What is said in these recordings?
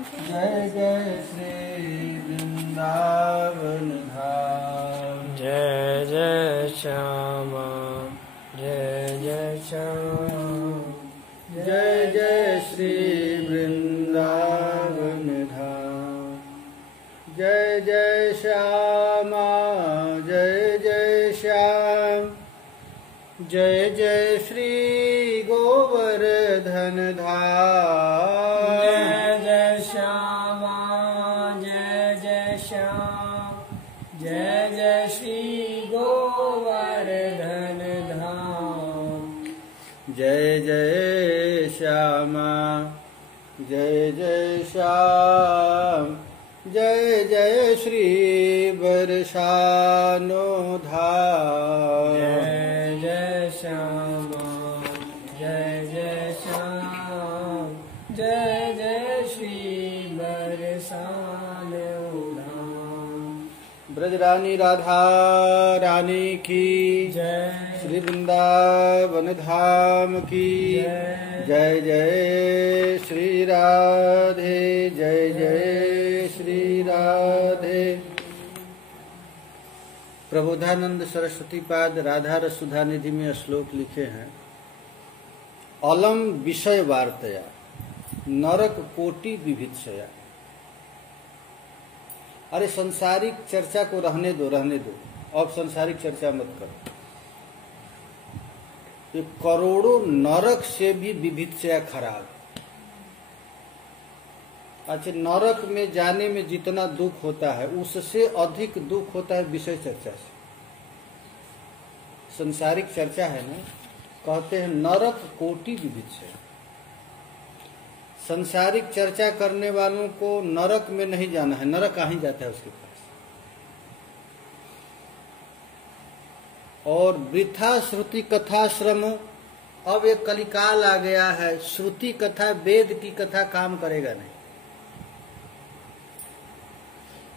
जय जय श्री वृंदावन धाम। जय जय श्यामा जय जय श्याम। जय जय श्री वृंदावन धाम। जय जय श्यामा जय जय श्याम। जय जय श्री गोवर्धन धाम। जय जय श्यामा जय जय श्याम। जय जय श्री गोवर्धन धाम। जय जय श्यामा जय जय श्याम। जय जय श्री बरसानो धाम। जय जय श्यामा जय जय श्याम। जय जय श्री बरसाने धाम। ब्रजरानी राधा रानी की जय। श्री वृंदावन धाम की जय जय श्री राधे। जय जय श्री राधे। प्रबोधानंद सरस्वती पाद राधा रस सुधा निधि में श्लोक लिखे हैं। अलम विषय वार्तया नरक कोटि विभित्सया। अरे संसारिक चर्चा को रहने दो, रहने दो, अब संसारिक चर्चा मत करो। ये करोड़ों नरक से भी विभित्सया खराब। अच्छा, नरक में जाने में जितना दुख होता है उससे अधिक दुख होता है विषय चर्चा से। संसारिक चर्चा है ना, कहते हैं नरक कोटि विभित्सया। संसारिक चर्चा करने वालों को नरक में नहीं जाना है, नरक आ ही जाता है उसके पास। और वृथा श्रुति कथा श्रम। अब एक कलिकाल आ गया है, श्रुति कथा वेद की कथा काम करेगा नहीं,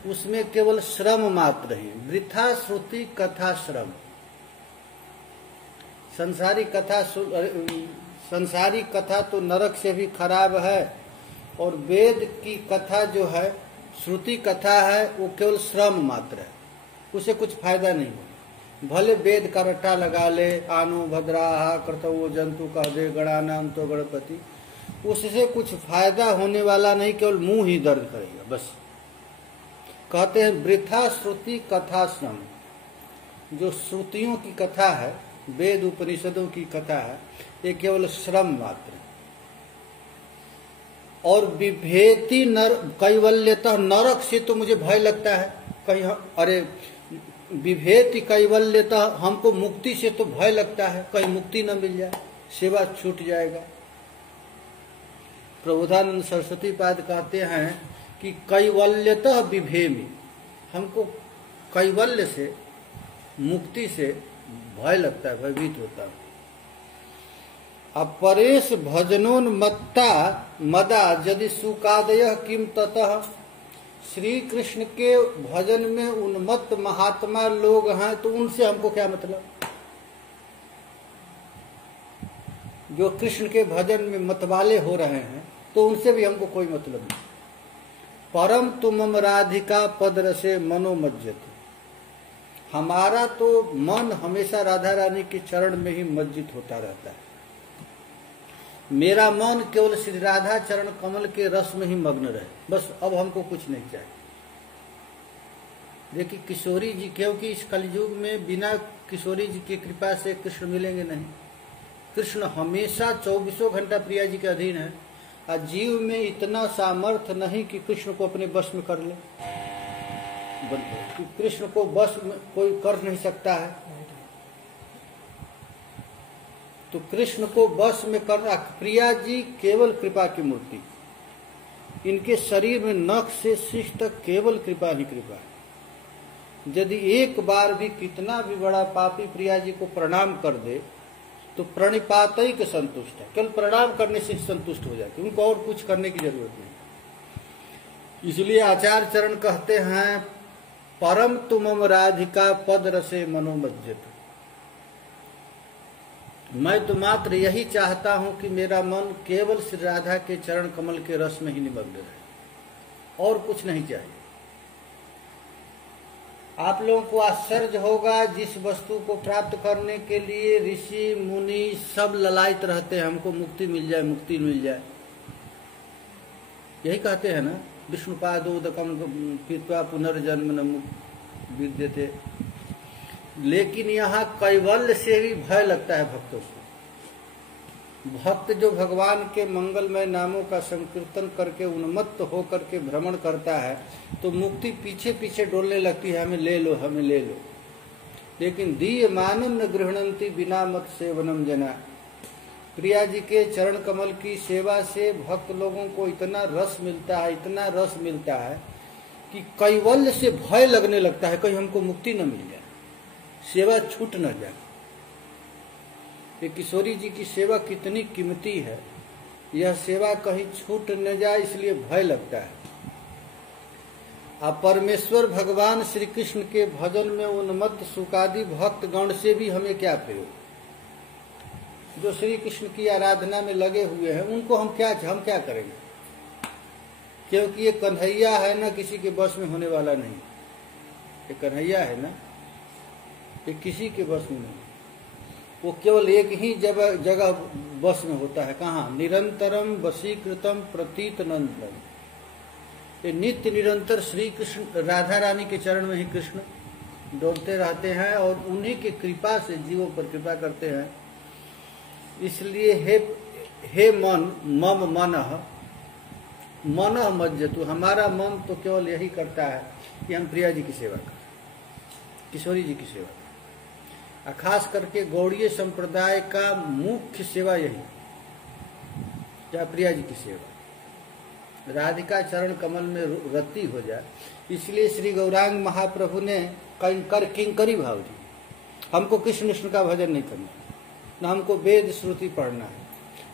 उसमें केवल श्रम मात्र ही। वृथा श्रुति कथा श्रम। संसारिक कथा तो नरक से भी खराब है, और वेद की कथा जो है श्रुति कथा है वो केवल श्रम मात्र है, उसे कुछ फायदा नहीं है। भले वेद का रट्टा लगा ले, आनो भद्राहा कर्तव्य जंतु कह दे, गणानाम तो गणपति, उससे कुछ फायदा होने वाला नहीं, केवल मुंह ही दर्द करेगा बस। कहते हैं वृथा श्रुति कथा श्रम। जो श्रुतियों की कथा है, वेद उपनिषदों की कथा है, ये केवल श्रम मात्र। और विभेति नर कैवल्यतः। नरक से तो मुझे भय लगता है कहीं, अरे विभेति कैवल्यतः, हमको मुक्ति से तो भय लगता है कहीं मुक्ति न मिल जाए, सेवा छूट जाएगा। प्रबोधानंद सरस्वती पाद कहते हैं कि कैवल्यतः विभेमि, हमको कैवल्य से, मुक्ति से भय लगता है, भयभीत होता है। अपरेश भजनोन्मत्ता मदा यदि सुकादय किम ततः। श्री कृष्ण के भजन में उन्मत्त महात्मा लोग हैं तो उनसे हमको क्या मतलब। जो कृष्ण के भजन में मतवाले हो रहे हैं तो उनसे भी हमको कोई मतलब नहीं। परम तुमम राधिका पद रसे मनोमज्जत। हमारा तो मन हमेशा राधा रानी के चरण में ही मज्जित होता रहता है। मेरा मन केवल श्री राधा चरण कमल के रस में ही मग्न रहे, बस। अब हमको कुछ नहीं चाहिए। देखिए किशोरी जी, क्योंकि इस कलयुग में बिना किशोरी जी की कृपा से कृष्ण मिलेंगे नहीं। कृष्ण हमेशा 24 घंटा प्रिया जी के अधीन है, और जीव में इतना सामर्थ्य नहीं कि कृष्ण को अपने वश में कर ले। कृष्ण को वश में कोई कर नहीं सकता है, तो कृष्ण को वश में करना। प्रिया जी केवल कृपा की मूर्ति, इनके शरीर में नख से शीश तक केवल कृपा ही कृपा है। यदि एक बार भी कितना भी बड़ा पापी प्रिया जी को प्रणाम कर दे तो प्रणिपात ही के संतुष्ट है, केवल प्रणाम करने से संतुष्ट हो जाते, उनको और कुछ करने की जरूरत नहीं। इसलिए आचार्य चरण कहते हैं परम तुमम राधिका पद रसे मनोमज्जत। मैं तो मात्र यही चाहता हूं कि मेरा मन केवल श्री राधा के चरण कमल के रस में ही निमग्न रहे। और कुछ नहीं चाहिए। आप लोगों को आश्चर्य होगा, जिस वस्तु को प्राप्त करने के लिए ऋषि मुनि सब ललायत रहते हैं, हमको मुक्ति मिल जाए, मुक्ति मिल जाए, यही कहते हैं ना, विष्णुपादोदकम कृत्वा पुनर्जन्म न विद्यते। लेकिन यहाँ कैवल्य से भी भय लगता है भक्तों को। भक्त जो भगवान के मंगलमय नामों का संकीर्तन करके उन्मत्त होकर के भ्रमण करता है, तो मुक्ति पीछे पीछे डोलने लगती है, हमें ले लो, हमें ले लो। लेकिन दीय मानम न गृहणंती बिना मत सेवनम जना। प्रिया जी के चरण कमल की सेवा से भक्त लोगों को इतना रस मिलता है, इतना रस मिलता है कि कैवल्य से भय लगने लगता है, कहीं हमको मुक्ति न मिल जाए, सेवा छूट न जाए। ये किशोरी जी की सेवा कितनी कीमती है, यह सेवा कहीं छूट न जाए, इसलिए भय लगता है। अब परमेश्वर भगवान श्री कृष्ण के भजन में उन्मत्त सुकादि भक्त गण से भी हमें क्या प्रयोग? जो श्री कृष्ण की आराधना में लगे हुए हैं, उनको हम क्या करेंगे? क्योंकि ये कन्हैया है ना, किसी के बस में होने वाला नहीं। ये कन्हैया है ना, ये किसी के बस में नहीं। वो केवल एक ही जगह बस में होता है। कहाँ? निरंतरम वशीकृतम प्रतीत नंदन। ये नित्य निरंतर श्री कृष्ण राधा रानी के चरण में ही कृष्ण डोलते रहते हैं और उन्हीं की कृपा से जीवों पर कृपा करते हैं। इसलिए हे मन मम मन मज्जतु, हमारा मन तो केवल यही करता है कि हम प्रिया जी की सेवा करें, किशोरी जी की सेवा करें। खास करके गौड़ीय संप्रदाय का मुख्य सेवा यही, क्या? प्रिया जी की सेवा, राधिका चरण कमल में रति हो जाए। इसलिए श्री गौरांग महाप्रभु ने किंकरी भाव दी, हमको कृष्ण का भजन नहीं करना, न हमको वेद श्रुति पढ़ना है,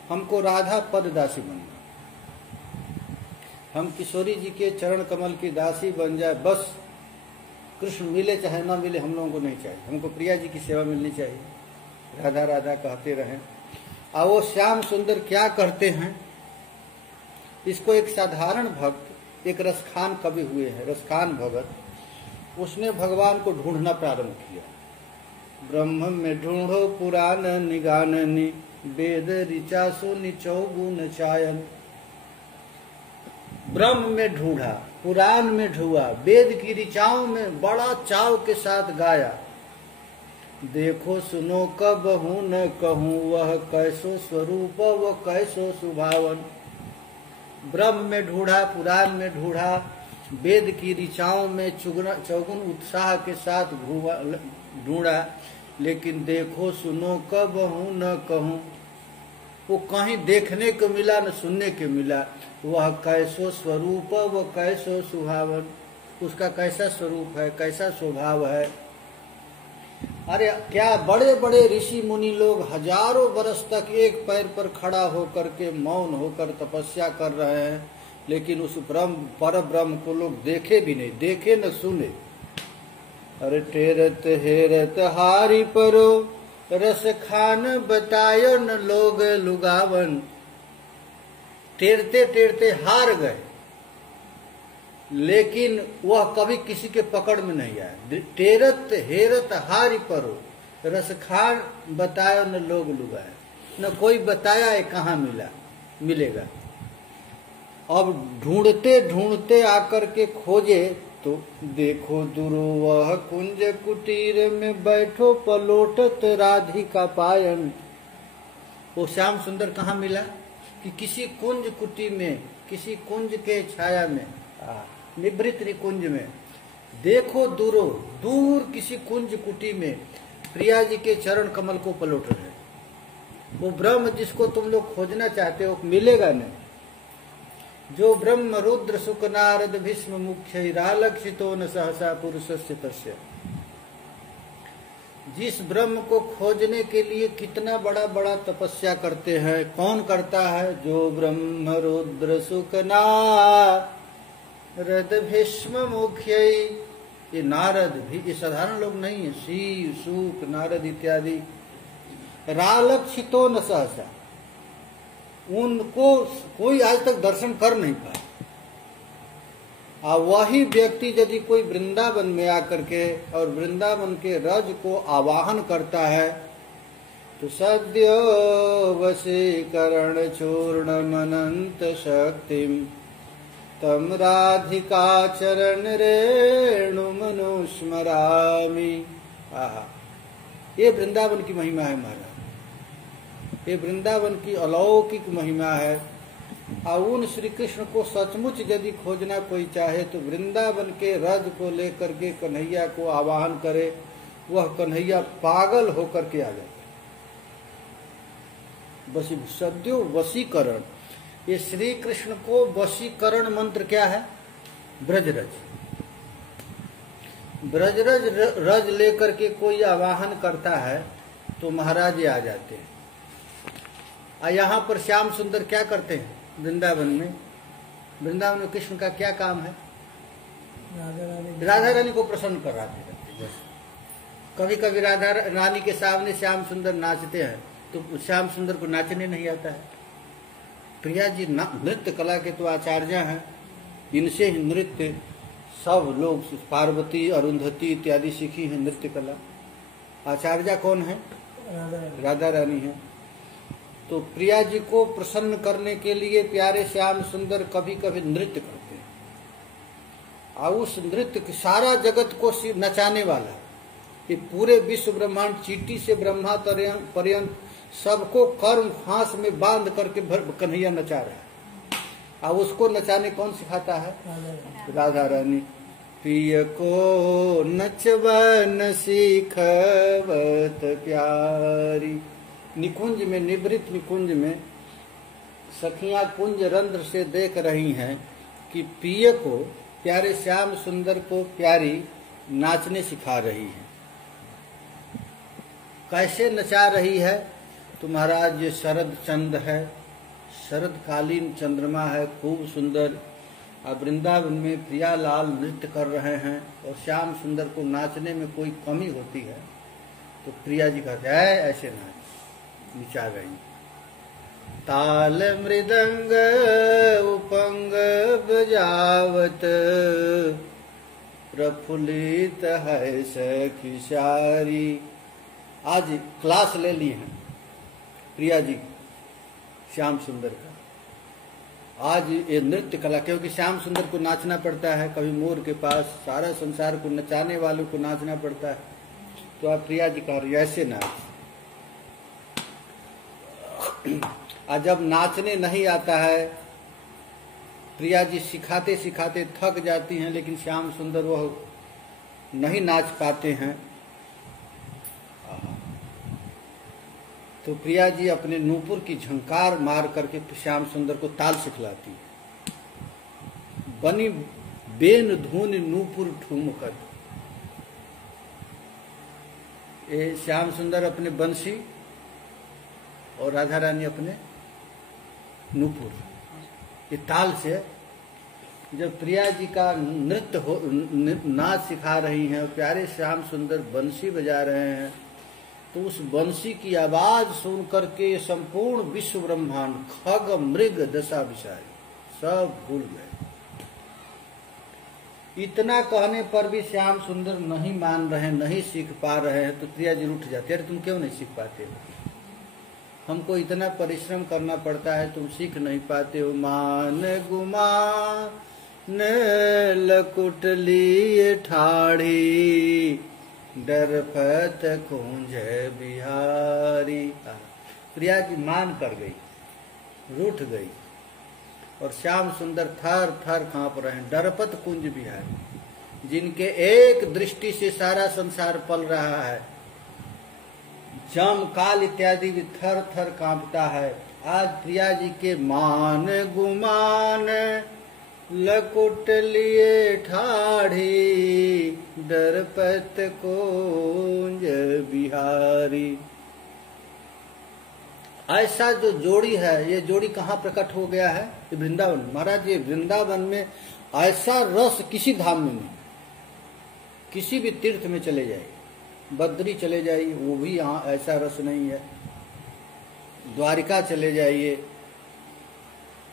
हमको राधा पद दासी बनना। हम किशोरी जी के चरण कमल की दासी बन जाए, बस। कृष्ण मिले चाहे ना मिले, हम लोगों को नहीं चाहिए, हमको प्रिया जी की सेवा मिलनी चाहिए, राधा राधा कहते रहें। और वो श्याम सुंदर क्या करते हैं, इसको एक साधारण भक्त, एक रसखान कवि हुए हैं, रसखान भगत, उसने भगवान को ढूंढना प्रारंभ किया। ब्रह्म में ढूंढो पुराण निगाननी, वेद ऋचा सो निचौगुन चायन। ब्रह्म में ढूंढा, पुराण में ढूंढा, वेद की ऋचाओं में बड़ा चाव के साथ गाया। देखो सुनो कब हूं न कहूं, वह कैसो स्वरूप व कैसो सुभावन। ब्रह्म में ढूंढा, पुराण में ढूंढा, वेद की ऋचाओं में चौगुन उत्साह के साथ ढूंढा, लेकिन देखो सुनो कब हूं न कहूं, वो कहीं देखने को मिला न सुनने को मिला। वह कैसो स्वरूप व कैसो सुभावन, उसका कैसा स्वरूप है, कैसा स्वभाव है। अरे क्या बड़े बड़े ऋषि मुनि लोग हजारों वर्ष तक एक पैर पर खड़ा होकर के मौन होकर तपस्या कर रहे हैं, लेकिन उस पर ब्रह्म को लोग देखे भी नहीं, देखे न सुने। अरे टेरत हेरत हारी परो, रस खान बतायो न लोग लुगावन। टेरते टेरते हार गए, लेकिन वह कभी किसी के पकड़ में नहीं आया। टेरत हेरत हारी परो, रस खान बतायो न लोग लुगाए, न कोई बताया है कहाँ मिलेगा। अब ढूंढते ढूंढते आकर के खोजे तो देखो दुर्वह कुंज कुटीर में बैठो पलोटत राधिका पायन। वो श्याम सुंदर कहाँ मिला? कि किसी कुंज कुटी में, किसी कुंज के छाया में, निवृत्त कुंज में। देखो दूर किसी कुंज कुटी में प्रिया जी के चरण कमल को पलोट रहे। वो ब्रह्म जिसको तुम लोग खोजना चाहते हो मिलेगा नहीं। जो ब्रह्म रुद्र सुख नारद भीष्म मुख्य रालक्षितो न सहसा पुरुषस्य तस्य। जिस ब्रह्म को खोजने के लिए कितना बड़ा बड़ा तपस्या करते हैं, कौन करता है? जो ब्रह्म रुद्र सुख नारद भीष्म मुख्य। ये नारद भी, ये साधारण लोग नहीं है, शिव सूक नारद इत्यादि। रालक्षितो न सहसा, उनको कोई आज तक दर्शन कर नहीं पाया। और वही व्यक्ति यदि कोई वृंदावन में आकर के और वृंदावन के रज को आवाहन करता है तो सद्यो वशीकरण चूर्णम अनंत शक्तिम तम राधिका चरण रेणु मनुस्मरामि। आहा, ये वृंदावन की महिमा है महाराज, ये वृंदावन की अलौकिक महिमा है। और उन श्री कृष्ण को सचमुच यदि खोजना कोई चाहे तो वृंदावन के रज को लेकर के कन्हैया को आवाहन करे, वह कन्हैया पागल होकर के आ जाता है। सद्यो वशीकरण, ये श्री कृष्ण को वशीकरण मंत्र क्या है? ब्रजरज। ब्रजरज रज लेकर के कोई आवाहन करता है तो महाराज आ जाते हैं। और यहाँ पर श्याम सुंदर क्या करते हैं? वृंदावन में, वृंदावन में कृष्ण का क्या काम है? राधा रानी को प्रसन्न कराते रहते। बस कभी कभी राधा रानी के सामने श्याम सुंदर नाचते हैं तो श्याम सुंदर को नाचने नहीं आता है। प्रिया जी नृत्य कला के तो आचार्य हैं, इनसे ही नृत्य सब लोग, पार्वती अरुंधति इत्यादि सीखी है नृत्य कला। आचार्य कौन है? राधा रानी है। तो प्रिया जी को प्रसन्न करने के लिए प्यारे श्याम सुंदर कभी कभी नृत्य करते हैं। और उस नृत्य के सारा जगत को नचाने वाला, ये पूरे विश्व ब्रह्मांड चींटी से ब्रह्मा पर्यंत सबको कर्म फांस में बांध करके कन्हैया नचा रहा है। और उसको नचाने कौन सिखाता है? राधा रानी। प्रिय को नचवन सीखवत प्यारी। निकुंज में, निवृत्त निकुंज में सखियां कुंज रंध्र से देख रही हैं कि प्रिय को, प्यारे श्याम सुंदर को प्यारी नाचने सिखा रही है। कैसे नचा रही है? तो महाराज ये शरद चंद है, शरदकालीन चंद्रमा है, खूब सुंदर। अब वृंदावन में प्रियालाल नृत्य कर रहे हैं और श्याम सुंदर को नाचने में कोई कमी होती है तो प्रिया जी कहते हैं ऐसे नाच, नीचा गई। ताल मृदंग उपंग बजावत प्रफुल्लित है सखी सारी। आज क्लास ले ली है प्रिया जी श्याम सुंदर का। आज ये नृत्य कला, क्योंकि श्याम सुंदर को नाचना पड़ता है, कभी मोर के पास सारा संसार को नचाने वालों को नाचना पड़ता है। तो आप प्रिया जी कह रही ऐसे नाच। आज जब नाचने नहीं आता है, प्रिया जी सिखाते सिखाते थक जाती हैं, लेकिन श्याम सुंदर वह नहीं नाच पाते हैं। तो प्रिया जी अपने नूपुर की झंकार मार करके श्याम सुंदर को ताल सिखलाती है। बनी बेन धुन नूपुर ठुमकर। ये श्याम सुंदर अपने बंसी और राधा रानी अपने नूपुर, ये ताल से जब प्रिया जी का नृत्य हो, नाच सिखा रही हैं और प्यारे श्याम सुंदर बंसी बजा रहे हैं, तो उस बंसी की आवाज सुन करके संपूर्ण विश्व ब्रह्मांड, खग मृग दशा विषारी सब भूल गए। इतना कहने पर भी श्याम सुंदर नहीं मान रहे, नहीं सीख पा रहे हैं। तो प्रिया जी उठ जाते, अरे तुम क्यों नहीं सीख पाते हो? हमको इतना परिश्रम करना पड़ता है, तुम सीख नहीं पाते हो। मान गुमान लकुटली ठाड़ी डरपत कुंज बिहारी। प्रिया जी मान कर गई, रूठ गई और श्याम सुंदर थर थर कांप रहे हैं। डरपत कुंज बिहारी, जिनके एक दृष्टि से सारा संसार पल रहा है, जम काल इत्यादि भी थर थर कांपता है। आज प्रिया जी के मान गुमान लकुट लिए ठाढ़ी डरपत कुंज बिहारी। ऐसा जो जोड़ी है, ये जोड़ी कहाँ प्रकट हो गया है? ये वृंदावन। महाराज ये वृंदावन में ऐसा रस किसी धाम में नहीं। किसी भी तीर्थ में चले जाइए, बद्री चले जाइए, वो भी यहाँ ऐसा रस नहीं है। द्वारिका चले जाइए,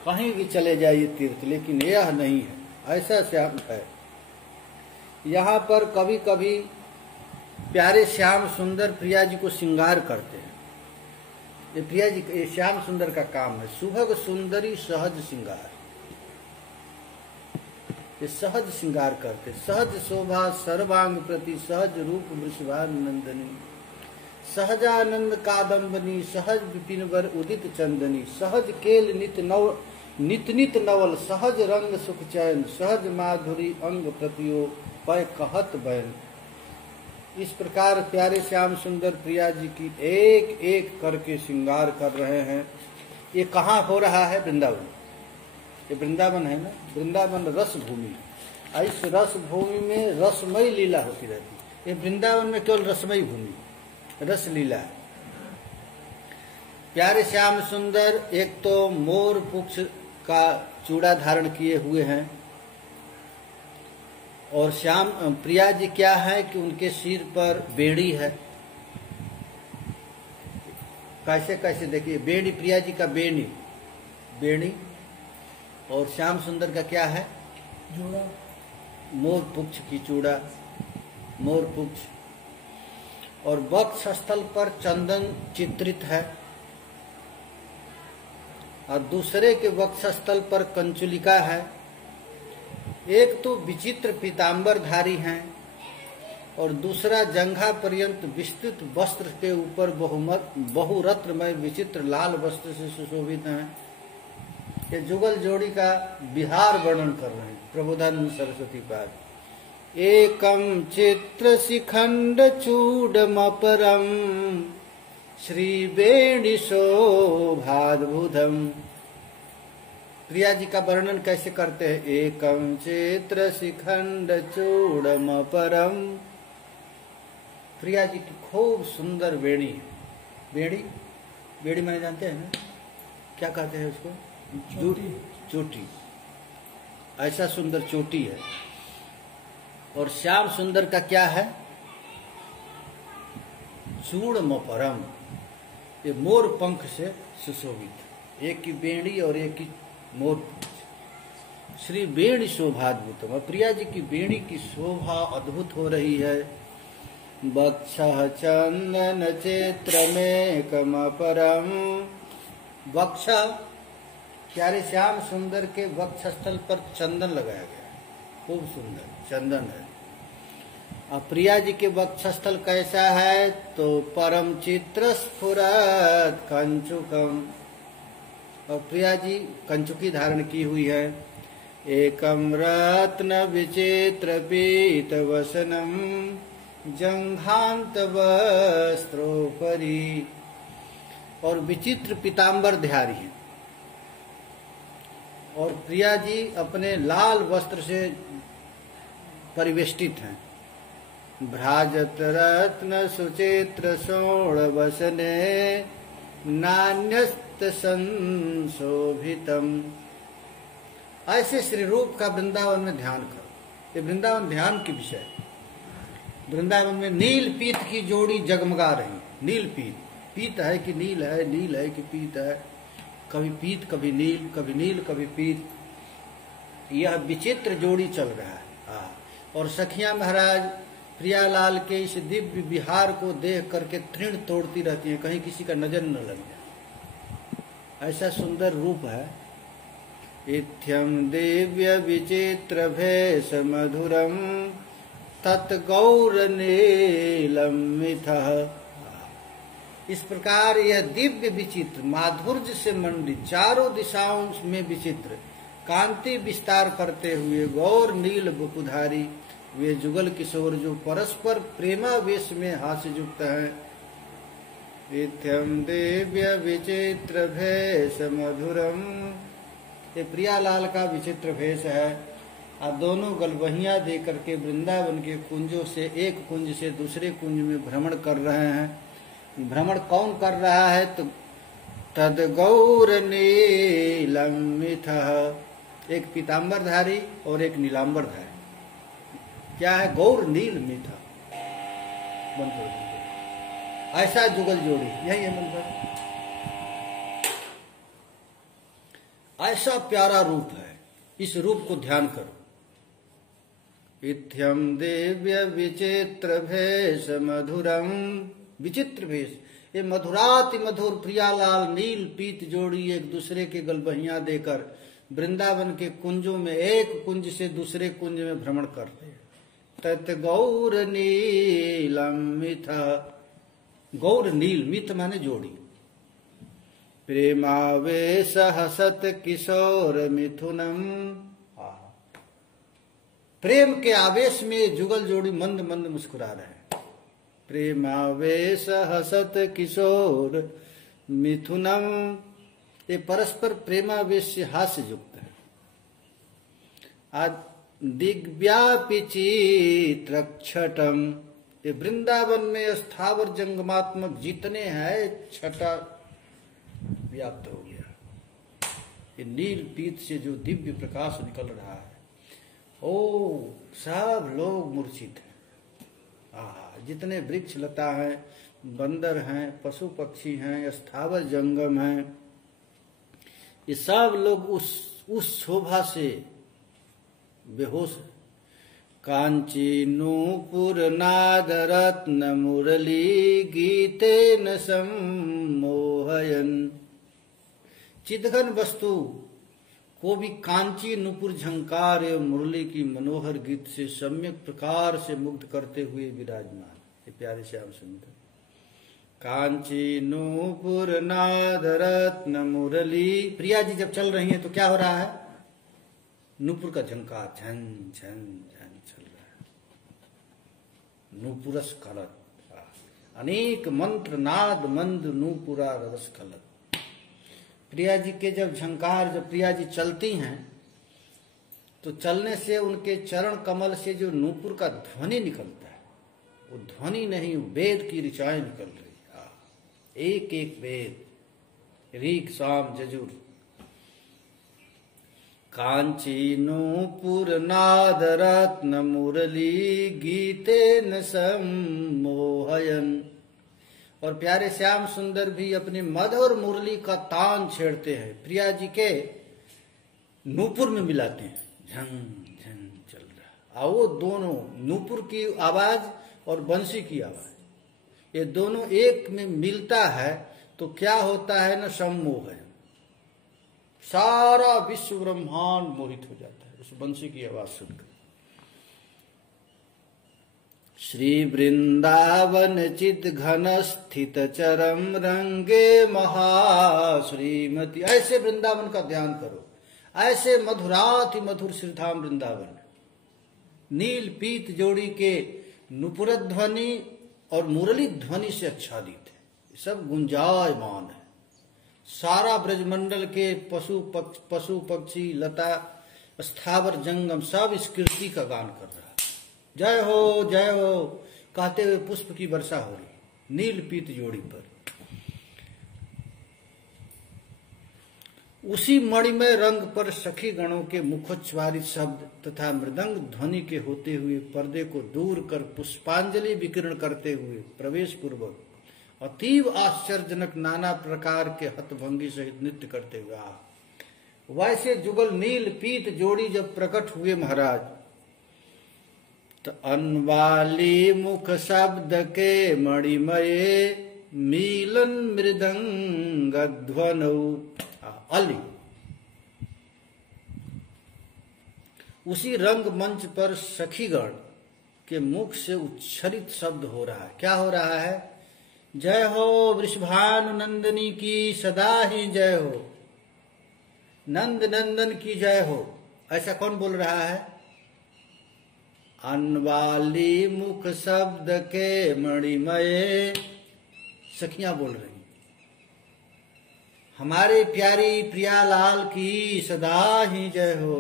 कहीं भी चले जाइए तीर्थ, लेकिन यह नहीं है। ऐसा श्याम है। यहाँ पर कभी कभी प्यारे श्याम सुंदर प्रिया जी को श्रृंगार करते हैं। ये प्रिया जी, ये श्याम सुंदर का काम है। सुभग सुंदरी सहज श्रृंगार, ये सहज श्रृंगार करते। सहज शोभा सर्वांग प्रति सहज रूप वृषभानंदनी, सहजानंद कादम्बनी सहज विपिन वर उदित चंदनी, सहज केल नित नित नवल, सहज रंग सुख चैन, सहज माधुरी अंग प्रतियो पय कहत बैन। इस प्रकार प्यारे श्याम सुंदर प्रिया जी की एक एक करके श्रृंगार कर रहे हैं। ये कहाँ हो रहा है? वृंदावन। ये वृंदावन है ना, वृंदावन रस भूमि। इस रस भूमि में रसमय लीला होती रहती है। ये वृंदावन में केवल रसमय भूमि, रस लीला है। प्यारे श्याम सुंदर एक तो मोर पुच्छ का चूड़ा धारण किए हुए हैं, और श्याम प्रिया जी क्या है कि उनके सिर पर बेड़ी है। कैसे कैसे देखिए, बेड़ी प्रिया जी का बेड़ी, और श्याम सुंदर का क्या है? जोड़ा, मोर पुच्छ की चूड़ा, मोर पुच्छ, और वक्ष स्थल पर चंदन चित्रित है, और दूसरे के वक्ष स्थल पर कंचुलिका है। एक तो विचित्र पीताम्बरधारी हैं, और दूसरा जंघा पर्यंत विस्तृत वस्त्र के ऊपर बहुरत्नमय विचित्र लाल वस्त्र से सुशोभित हैं। ये जुगल जोड़ी का विहार वर्णन कर रहे हैं प्रबोधानंद सरस्वती पाद। एकम चित्र शिखंड चूडमपरम श्री वेणि शोभाद्भुतम। प्रिया जी का वर्णन कैसे करते हैं? एकम चित्र शिखंड चूडमपरम। प्रिया जी की खूब सुंदर वेणी है। बेड़ी मैंने जानते हैं ना, क्या कहते हैं उसको? चोटी। ऐसा सुंदर चोटी है। और श्याम सुंदर का क्या है? चूड़मपरम, ये मोर पंख से सुशोभित, एक की बेड़ी और एक की मोर पंख। श्री वेणि शोभाद्भुतम। प्रिया जी की बेड़ी की शोभा अद्भुत हो रही है। वक्षः चंदन चित्रमेकमपरम। वक्ष, प्यारे श्याम सुंदर के वक्ष स्थल पर चंदन लगाया गया है, खूब सुंदर चंदन है। और प्रिया जी के वक्ष स्थल कैसा है? तो परम चित्र स्फुरत कंचुकम, और प्रिया जी कंचुकी धारण की हुई है। एकम रत्न विचित्र पीत वसनम जंघांत वस्त्रोपरि, और विचित्र पीताम्बर धारी है। और प्रिया जी अपने लाल वस्त्र से परिवेष्टित हैं। भ्राजत रत्न सुचित्र सोण वसने नान्यस्त संशोभितम। ऐसे श्री रूप का वृंदावन में ध्यान करो। ये वृंदावन ध्यान की विषय। वृंदावन में नील पीत की जोड़ी जगमगा रही। नील पीत है कि नील है, नील है कि पीत है, कभी पीत कभी नील, कभी नील कभी पीत। यह विचित्र जोड़ी चल रहा है। और सखियां महाराज प्रियालाल के इस दिव्य विहार को देख करके तृण तोड़ती रहती हैं, कहीं किसी का नजर न लग जाए। ऐसा सुंदर रूप है। इत्थम दिव्य विचित्र भेष मधुरम तत्गौर नीलम मिथः। इस प्रकार यह दिव्य विचित्र माधुर्य से मंडित, चारों दिशाओं में विचित्र कांति विस्तार करते हुए गौर नील वपुधारी वे जुगल किशोर जो परस्पर प्रेमावेश में हास्य युक्त हैं। नित्यम दिव्य विचित्र भेष मधुरम। ये प्रियालाल का विचित्र भेष है। और दोनों गलबहियां दे करके वृंदावन के कुंजों से एक कुंज से दूसरे कुंज में भ्रमण कर रहे हैं। भ्रमण कौन कर रहा है? तो तद गौर नीलमिथः, एक पीताम्बरधारी और एक नीलांबरधारी। क्या है? गौर नील मिथा। ऐसा जुगल जोड़ी, यही है मंत्र। ऐसा प्यारा रूप है। इस रूप को ध्यान करो। इत्थम दिव्य विचित्र भेष मधुरम। विचित्र भेष, ये मधुराति मधुर प्रियालाल नील पीत जोड़ी एक दूसरे के गलबहियां देकर वृंदावन के कुंजों में एक कुंज से दूसरे कुंज में भ्रमण करते। तत् गौर नीलम मिथ, गौर नील, मिथ माने जोड़ी। प्रेमावेश हसत किशोर मिथुनम, प्रेम के आवेश में जुगल जोड़ी मंद मंद मुस्कुरा रहे हैं। प्रेमावेश हसत किशोर मिथुनम, ये परस्पर प्रेमावेश से हास्य युक्त है। आज दिग्व्यापी चित्रक्षटम, ये वृंदावन में स्थावर जंगमात्मक जितने हैं छटा व्याप्त हो गया। ये नील पीत से जो दिव्य प्रकाश निकल रहा है, ओ सब लोग मूर्छित हैं। जितने वृक्ष लता हैं, बंदर हैं, पशु पक्षी हैं, स्थावर जंगम हैं, ये सब लोग उस शोभा से बेहोश है। कांची नूपुर नाद रत्न मुरली गीते न सम्मोहयन, चिदघन वस्तु को भी कांची नूपुर झंकार एवं मुरली की मनोहर गीत से सम्यक प्रकार से मुग्ध करते हुए विराजमान। ये प्यारे श्याम सुंदर। कांची नूपुर नाद रत्न मुरली, प्रिया जी जब चल रही हैं तो क्या हो रहा है? नूपुर का झंकार झन झन झन चल रहा है। नूपुरस खलत, अनेक मंत्र नाद मंद नूपुरा रस खलत। प्रिया जी के जब झंकार, जब प्रिया जी चलती हैं तो चलने से उनके चरण कमल से जो नूपुर का ध्वनि निकलता है, वो ध्वनि नहीं, वेद की ऋचाएं निकल रही। एक एक वेद, ऋक् साम यजुर। कांची नूपुर नाद रत्न मुरली गीते न सम्मोहयन, और प्यारे श्याम सुंदर भी अपने मधुर मुरली का तान छेड़ते हैं, प्रिया जी के नूपुर में मिलाते हैं। झन झन चल रहा, और वो दोनों नूपुर की आवाज और बंसी की आवाज, ये दोनों एक में मिलता है तो क्या होता है ना, सम्मोह है। सारा विश्व ब्रह्मांड मोहित हो जाता है उस बंसी की आवाज सुनकर। श्री वृंदावन चित घन स्थित चरम रंगे महा श्रीमती, ऐसे वृंदावन का ध्यान करो, ऐसे मधुराति मधुर श्रीधाम वृंदावन नील पीत जोड़ी के नुपुर ध्वनि और मुरली ध्वनि से आच्छादित है। सब गुंजायमान है। सारा ब्रजमंडल के पशु पक्षी लता स्थावर जंगम सब इस कीर्ति का गान कर रहा है। जय हो कहते हुए पुष्प की वर्षा हो रही नील पीत जोड़ी पर। उसी मणिमय रंग पर सखी गणों के मुखोच्चारित शब्द तथा मृदंग ध्वनि के होते हुए पर्दे को दूर कर पुष्पांजलि विकीर्ण करते हुए प्रवेश पूर्वक अतीव आश्चर्यजनक नाना प्रकार के हतभंगी सहित नृत्य करते हुए वैसे जुगल नील पीत जोड़ी जब प्रकट हुए महाराज, तो अनवाली मुख शब्द के मणिमये मीलन मृदंग ध्वनौ अली। उसी रंग मंच पर सखीगण के मुख से उच्छरित शब्द हो रहा है। क्या हो रहा है? जय हो वृषभानु नंदनी की सदा ही जय हो, नंद नंदन की जय हो। ऐसा कौन बोल रहा है? अनवाली मुख शब्द के मणिमय सखियां बोल रही, हमारे प्यारी प्रियालाल की सदा ही जय हो,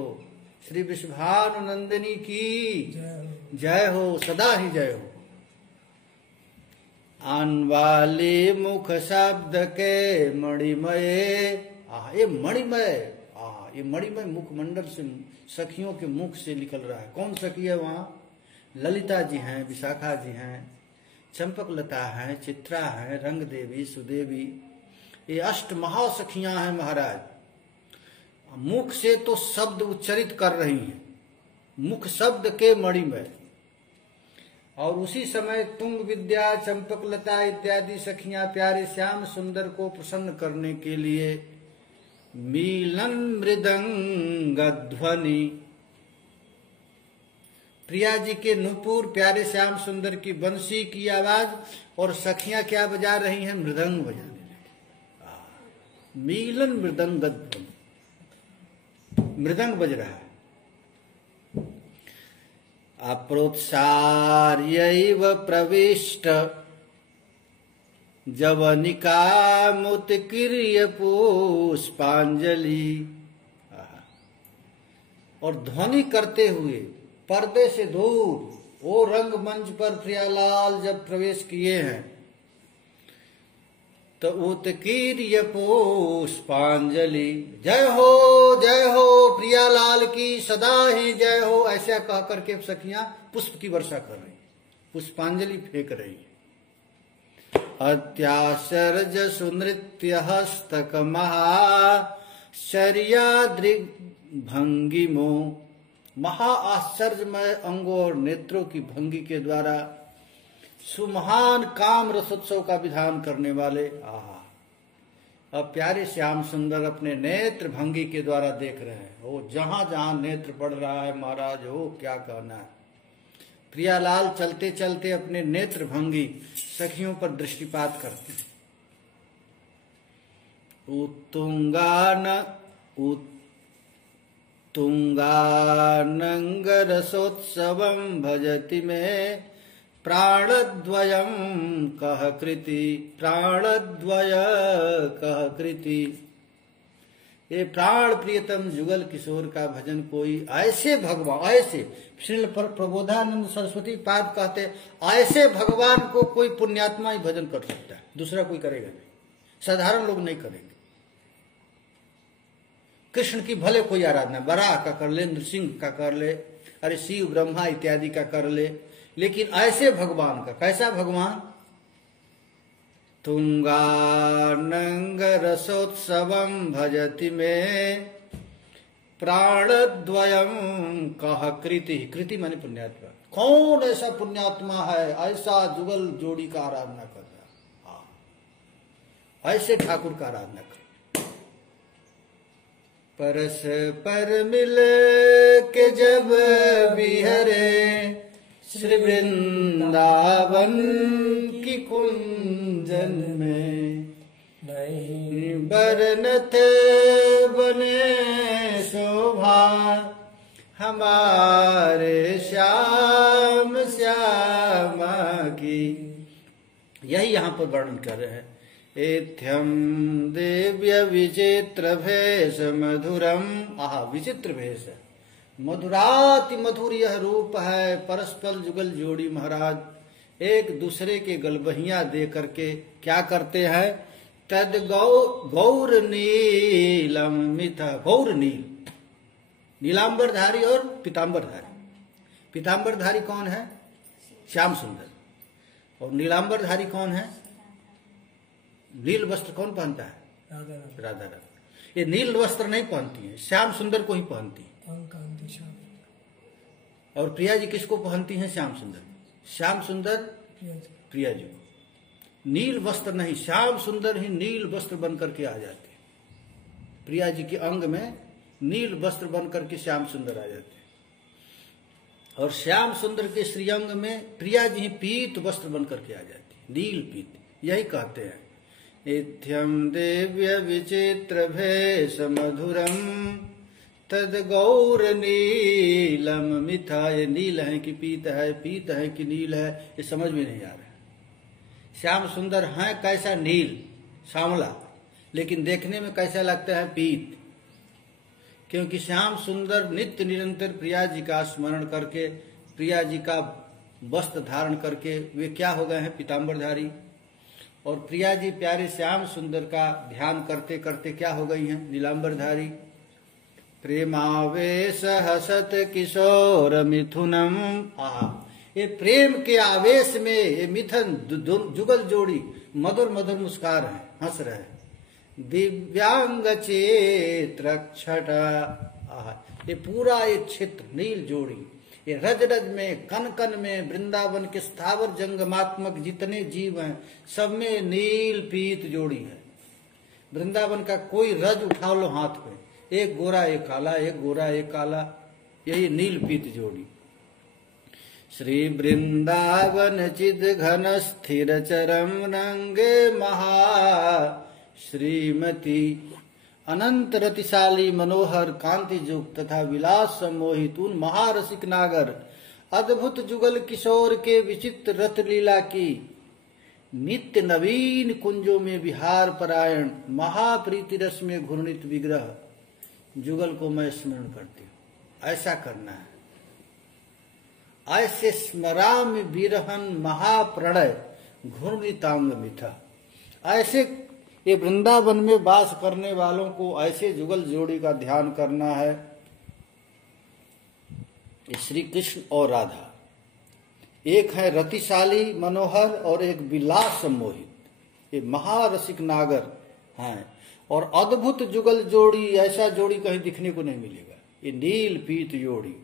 श्री वृषभानु नंदिनी की जय हो, सदा ही जय हो। अनवाली मुख शब्द के मणिमय, ये मणिमय, ये मणिमय मुखमंडल से सखियों के मुख से निकल रहा है। कौन सखी है वहां? ललिता जी हैं, विशाखा जी हैं, चंपक लता हैं, चित्रा हैं, रंग देवी, सुदेवी, ये अष्ट महासखियां हैं महाराज। मुख से तो शब्द उच्चरित कर रही हैं मुख शब्द के मणिमय। और उसी समय तुंग विद्या, चंपकलता इत्यादि सखियां प्यारे श्याम सुंदर को प्रसन्न करने के लिए मीलन मृदंग ध्वनि, प्रिया जी के नुपुर प्यारे श्याम सुंदर की बंसी की आवाज, और सखियां क्या बजा रही हैं? मृदंग बजाने लगी। मीलन मृदंग ध्वनि, मृदंग बज रहा है। अप्रोत्सार्यैव प्रविष्ट जवनिकामुत्कीर्य पुष्पांजलि, और ध्वनि करते हुए पर्दे से दूर वो रंगमंच पर प्रियालाल जब प्रवेश किए हैं तो उत्कीर्य पुष्पांजलि, जय हो प्रियालाल की सदा ही जय हो, ऐसा कह करके सखियां पुष्प की वर्षा कर रही, पुष्पांजलि फेंक रही। अत्याश्चर्य सुनृत्य हस्तक महाश्चर्याद्रिभंगिमो, महा आश्चर्यमय अंगों और नेत्रों की भंगी के द्वारा सुमहान काम रसोत्सव का विधान करने वाले। अब प्यारे श्याम सुंदर अपने नेत्र भंगी के द्वारा देख रहे हैं। वो जहां जहां नेत्र पड़ रहा है महाराज, हो क्या कहना है। प्रियालाल चलते चलते अपने नेत्र भंगी सखियों पर दृष्टिपात करते। उत्तुंगानंगरसोत्सवं भजति में प्राणद्वयं कह कृति, प्राणद्वय कह कृति। ये प्राण प्रियतम जुगल किशोर का भजन कोई ऐसे भगवान, ऐसे श्रील प्रबोधानंद सरस्वती पाद कहते ऐसे भगवान को कोई पुण्यात्मा ही भजन कर सकता है, दूसरा कोई करेगा नहीं, साधारण लोग नहीं करेंगे। कृष्ण की भले कोई आराधना बराह का कर ले, नृसिंह का कर ले, अरे शिव ब्रह्मा इत्यादि का कर ले, लेकिन ऐसे भगवान का, कैसा भगवान? तुंगानंग रसोत्सवं भजति में प्राणद्वयं कह कृति, कृति माने पुण्यात्मा। कौन ऐसा पुण्यात्मा है ऐसा जुगल जोड़ी का आराधना कर रहा, ऐसे ठाकुर का आराधना कर। परस पर मिल के जब बिहरे श्री वृंदावन की कुंजन में, नहीं बरनत बने शोभा हमारे श्याम श्यामा की। यही यहाँ पर वर्णन कर रहे हैं। एथ्यम दिव्य विचित्र भेष मधुरम, आहा विचित्र भेष है, मधुराति मधुर यह रूप है। परस्पर जुगल जोड़ी महाराज एक दूसरे के गलबहियां दे करके क्या करते हैं? तद गौर नीलम मिथा, गौर नील, नीलांबरधारी और पीतांबरधारी। पीतांबरधारी कौन है? श्याम सुंदर। और नीलांबरधारी कौन है? नील वस्त्र कौन पहनता है? राधा राधा। ये नील वस्त्र नहीं पहनती है, श्याम सुंदर को ही पहनती है। और प्रिया जी किसको पहनती हैं? श्याम सुंदर। श्याम सुंदर प्रिया जी को। नील वस्त्र नहीं, श्याम सुंदर ही नील वस्त्र बन करके आ जाते हैं। प्रिया जी के अंग में नील वस्त्र बन करके श्याम सुंदर आ जाते हैं, और श्याम सुंदर के श्रीअंग में प्रिया जी पीत वस्त्र बन करके आ जाती है, नील पीत। यही कहते हैं इत्यम दिव्य विचित्र भेष मधुरम तद गौर नीलम मिथा। ये नील है कि पीत है, पीत है कि नील है, ये समझ में नहीं आ रहा है। श्याम सुंदर है कैसा? नील सांवला, लेकिन देखने में कैसा लगता है? पीत। क्योंकि श्याम सुंदर नित्य निरंतर प्रिया जी का स्मरण करके, प्रिया जी का वस्त्र धारण करके वे क्या हो गए हैं? पीतांबरधारी। और प्रिया जी प्यारे श्याम सुंदर का ध्यान करते करते क्या हो गई हैं? नीलांबरधारी। प्रेमावेश हसत किशोर मिथुनम, ये प्रेम के आवेश में ये मिथुन जुगल जोड़ी मधुर मधुर मुस्कार है, हंस रहे हैं। दिव्यांग चेत्र छटा, ये पूरा एक क्षेत्र नील जोड़ी, ये रज रज में कन कन में वृंदावन के स्थावर जंगमात्मक जितने जीव हैं सब में नील पीत जोड़ी है। वृंदावन का कोई रज उठा लो हाथ पे, एक गोरा एक काला, एक गोरा एक काला, यही नील पीत जोड़ी। श्री वृंदावन चिद घन स्थिर चरम रंगे महा श्रीमती अनंत रतिशाली मनोहर कांति युक्त तथा विलास सम्मोहित उन महारसिक नागर अद्भुत जुगल किशोर के विचित्र रत लीला की नित्य नवीन कुंजों में विहार परायण महाप्रीति रस में घूर्णित विग्रह जुगल को मैं स्मरण करती हूँ। ऐसा करना है। ऐसे स्मराम विरहन महाप्रणय घूर्णितांग मिथा। ऐसे ये वृंदावन में वास करने वालों को ऐसे जुगल जोड़ी का ध्यान करना है। श्री कृष्ण और राधा एक है रतिशाली मनोहर और एक विलास सम्मोहित, ये महारसिक नागर हैं और अद्भुत जुगल जोड़ी। ऐसा जोड़ी कहीं दिखने को नहीं मिलेगा, ये नील पीत जोड़ी।